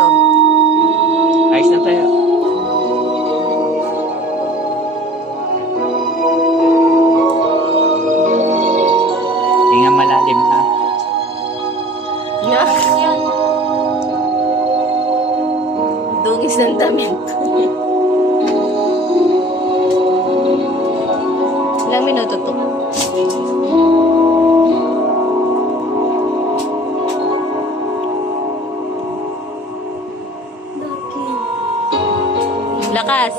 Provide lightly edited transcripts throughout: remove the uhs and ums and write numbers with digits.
to. Ayos na tayo. Hinga malalim ha. Yan. Dungis ng damit. Ilang minuto to? Lakas.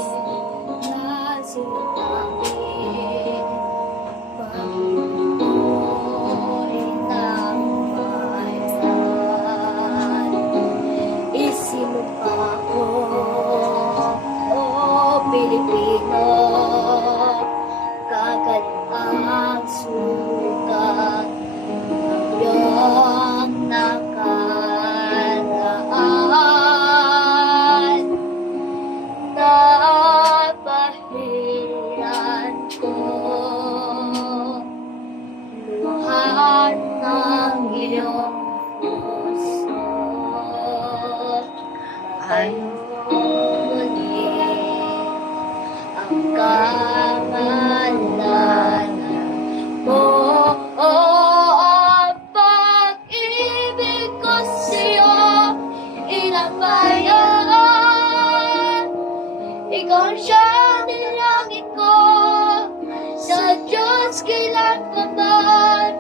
Pilipino, kagalang sukat ng iyong nakaraan. Napahiran ko luhan ng iyong puso. Ay kamalan mo, ang pag-ibig ko sa'yo, inabayan. Ikaw ang siyang nilangin ko, sa Diyos kailan pa man,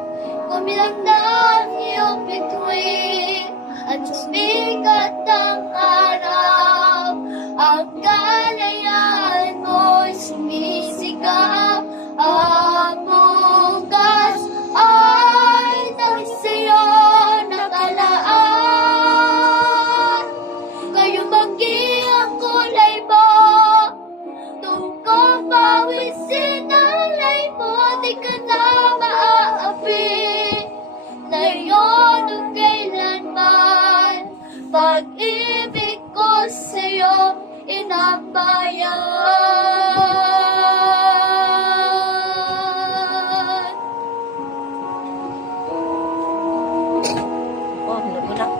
kumilang ng iyong bituin, at sumikat ang araw, ang kalayaan mo'y sumisikap, ang bukas ay nais sa'yo nakalaan. Kayo mag-iyang kulay mo, tungkol pawisin alay mo, di ka na maaapi, na iyon o kailanman, pag-ibig ko sa'yo inabayan. Oh, nabulak.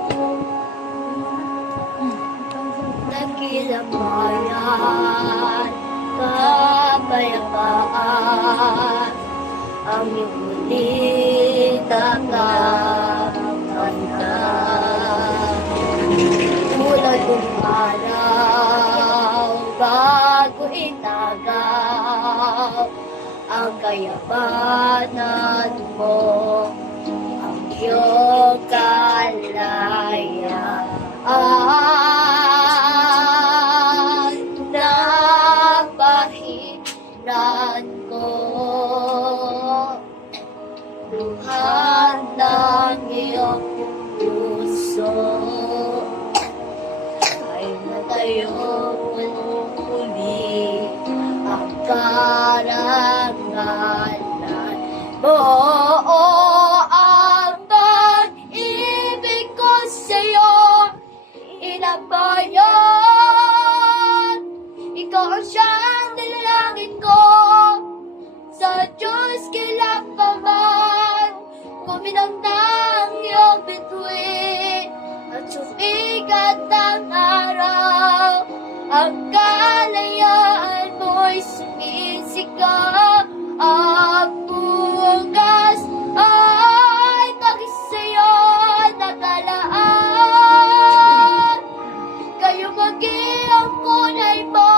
Dakilang bayan, kapayapaan, ang iyong muling kakakanta. Tulad ng araw, bago inagaw, ang kayamanan mo, ang iyong kalayaan. Napahiran ko luhan ng iyong puso. Ay natayo muli ang karangalan mo. Ang pag-ibig ko sa'yo inabayan. Ikaw ang siyang nilalangin ko, sa Diyos kailan pa man, kuminang ng iyong bituin, at sumikat ang araw, ang kalayaan mo'y sumisikap, ang bukas ay tagis sa'yo nakalaan. Kayo mag-iyang kulay mo,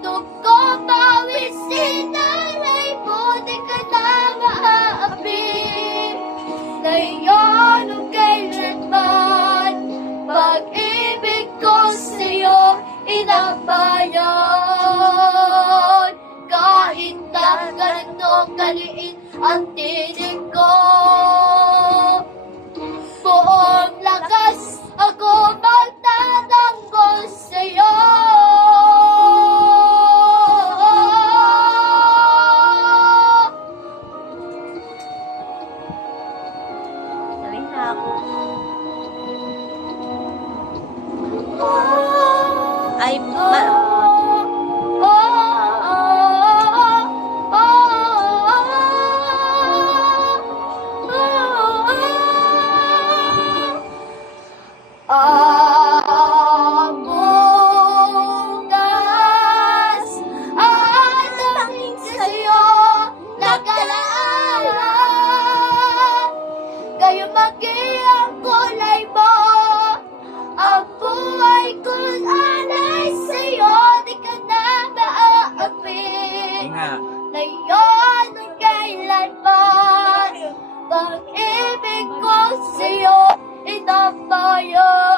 tungkol pawisin alay mo, di ka na maaapi, na iyon o kailanman, pag-ibig ko sa'yo inabayan. Kahit na ganito kaliit ang tinig ko, buong lakas ako magtatanggol sa'yo. Sabi na ako. Ay, Ah lumaki ang kulay mo. Ang buhay ko'y alay sa'yo, di ka na maaamin. Inga. Ngayon at kailanman, pag-ibig ko sa'yo, inabayan.